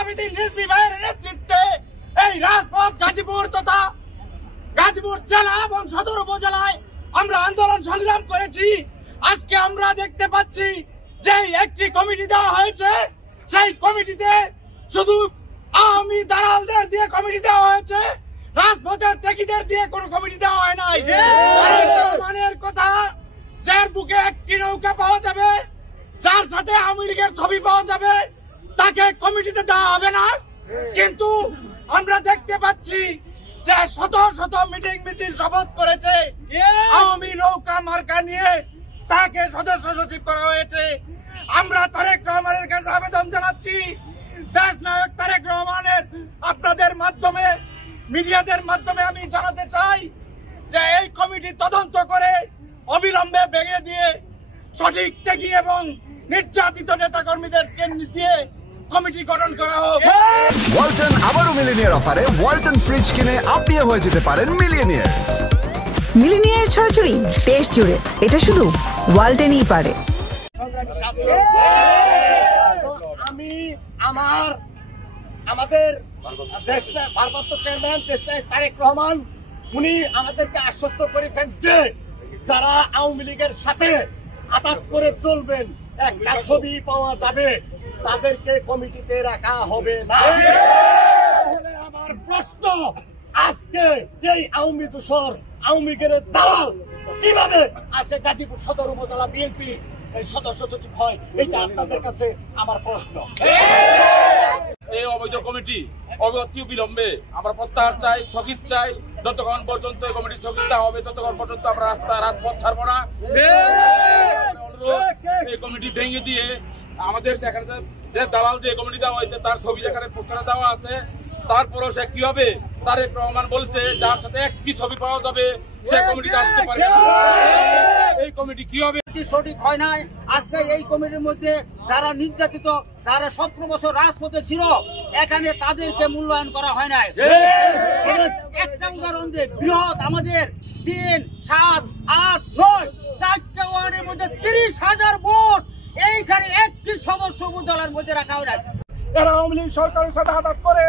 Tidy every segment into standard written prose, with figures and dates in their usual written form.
আবেদিন রিজভী ভাইয়ের নেতৃত্বে এই রাজপথ গাজীপুর তথা গাজীপুর জেলা এবং সদর উপজেলায় আমরা আন্দোলন সংগ্রাম করেছি। আজকে আমরা দেখতে পাচ্ছি যে একটি কমিটি দেওয়া হয়েছে, সেই কমিটিতে শুধু আওয়ামী দালালদের দিয়ে কমিটি দেওয়া হয়েছে, রাজপথের ত্যাগীদের দিয়ে কোনো কমিটি দেওয়া হয় নাই। রহমানের কথা, যার বুকে একটি নৌকা পাওয়া যাবে, যার সাথে আওয়ামী লীগের ছবি পাওয়া যাবে, তাকে কমিটিতে দেওয়া হবে না। কিন্তু আমরা দেখতে পাচ্ছি যে শত শত মিটিং মিছিল শপথ করেছে আওয়ামী নৌকা মার্কা নিয়ে, তাকে সদস্য সচিব করা হয়েছে। আমরা তারেক রহমানের কাছে আবেদন জানাচ্ছি, দেশ নায়ক তারেক রহমানের আপনাদের মাধ্যমে, মিডিয়াদের মাধ্যমে আমি জানাতে চাই যে এই কমিটি তদন্ত করে অবিলম্বে ভেঙে দিয়ে সঠিক ত্যাগী এবং নির্যাতিত নেতা কর্মীদের কেন্দ্র দিয়ে কমিটি গঠন করা হোক। ওয়ালটন আবারও মিলিনিয়ার অফারে ওয়ালটন ফ্রিজ কিনে আপনিও হয়ে যেতে পারেন মিলিয়নিয়ার। মিলিনিয়ার ছড়াছড়ি দেশ জুড়ে, এটা শুধু ওয়ালটনই পারে। আমি আমাদের দেশের ভারপ্রাপ্ত চেয়ারম্যান তারেক রহমান, উনি আমাদেরকে আশ্বস্ত করেছেন যে যারা আওয়ামী লীগের সাথে আটাক করে চলবেন, একটা ছবি পাওয়া যাবে, তাদেরকে কমিটিতে রাখা হবে না। আমার প্রশ্ন, আজকে এই আওয়ামী দূষর, আওয়ামী লীগের দালাল কিভাবে আজকে গাজীপুর সদর উপজেলা বিএনপি সদস্য সচিব হয়, এটা আপনাদের কাছে আমার প্রশ্ন। এই অবৈধ কমিটি অতি বিলম্বে আমরা প্রত্যাহার চাই, স্থগিত চাই। যতক্ষণ পর্যন্ত এই কমিটি স্থগিত হবে ততক্ষণ পর্যন্ত আমরা রাজপথ ছাড়বো না। এই কমিটি ভেঙে দিয়ে আমাদের সেখানে যে দালাল দিয়ে কমিটি দেওয়া হয়েছে তার ছবি যেখানে পোস্টারে দেওয়া আছে, তারপরেও সে কিভাবে তারেক রহমান বলছে যার সাথে একটি ছবি পাওয়া যাবে সে কমিটিতে আসতে পারে। এই কমিটি কিভাবে সঠিক হয় নাই। আজকে এই কমিটির মধ্যে যারা নির্যাতিত, যারা 17 বছর রাজপথে ছিল, এখানে তাদেরকে মূল্যায়ন করা হয় নাই। একটা উদাহরণ দিয়ে, বৃহৎ আমাদের 3, 7, 8, 9 4টা ওয়ার্ডের মধ্যে 30,000 ভোট, এইখানে একটি সদস্য উপজেলার মধ্যে রাখা হয় না। এরা আওয়ামী লীগ সরকারের সাথে আঘাত করে,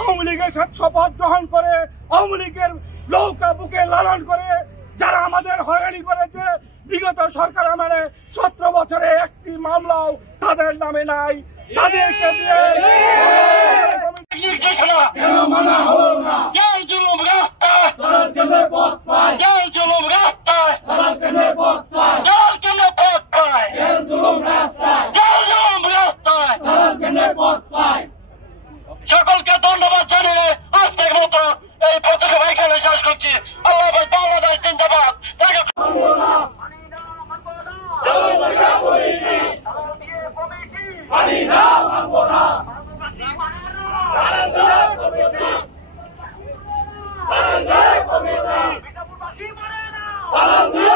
আওয়ামী লীগের সাথে শপথ গ্রহণ করে, আওয়ামী লীগের নৌকা বুকে লালন করে, যারা আমাদের হয়রানি করেছে বিগত সরকার আমলে 17 বছরে একটি মামলাও তাদের নামে নাই। তাদেরকে দিয়ে সকলকে ধন্যবাদ জানিয়ে আজকের মতো এই প্রতিসভা এখানে শেষ করছি। আল্লাহ হাফেজ, বাংলাদেশ জিন্দাবাদ। কমিটি